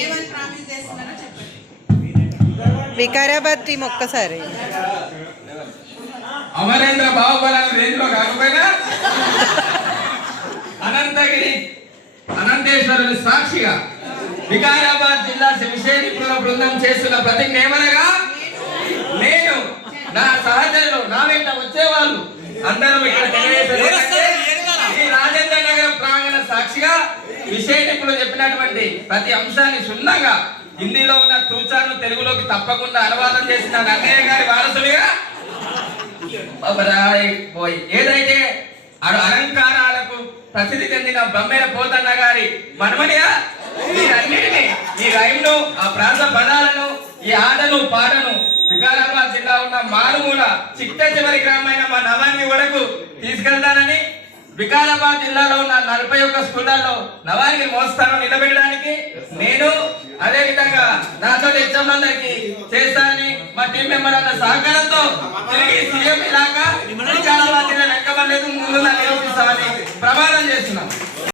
ఏమని ప్రామిస్ చేస్తున్నారో చెప్పండి. వికారాబాద్ టీం ఒక్కసారి. అమరేంద్ర బాహుబలి రేంజ్ లో కాకపోయినా అనంతగిరి అనంతేశ్వరుని సాక్షిగా వికారాబాద్ జిల్లా విషయ నిపుణుల బృందం చేస్తున్న ప్రతిజ్ఞ ఏమనగా, నేను నా సహచరులు నా వెంట వచ్చేవాళ్ళు అందరం ఇక్కడ ఈ రాజేంద్ర నగర ప్రాంగణ సాక్షిగా విషయ నిపుణులు చెప్పినటువంటి ప్రతి అంశాన్ని క్షుణ్ణంగా హిందీలో ఉన్న తూచాను తెలుగులోకి తప్పకుండా అనువాదం చేసిన నన్నయ్య గారి వారసులుగా ఏదైతే అలంకారాలకు ప్రసిద్ధి చెందిన బొమ్మెల పోతన్న గారి మనమనిగా వీరన్నిటిని ఈ రైమ్ను ఆ ప్రాంత పదాలను ఈ ఆటను పాటను వికారాబాద్ జిల్లా ఉన్న మారుమూల చిట్ట చివరి గ్రామైన మా నవాని వరకు తీసుకెళ్తానని, వికారాబాద్ జిల్లాలో ఉన్న 41 స్కూళ్లలో నవానికి మోస్తాను నిలబెట్టడానికి నేను అదే విధంగా నాతో హెచ్ఎంలందరికీ చేస్తానని మా టీం మెంబర్ అన్న సహకారంతో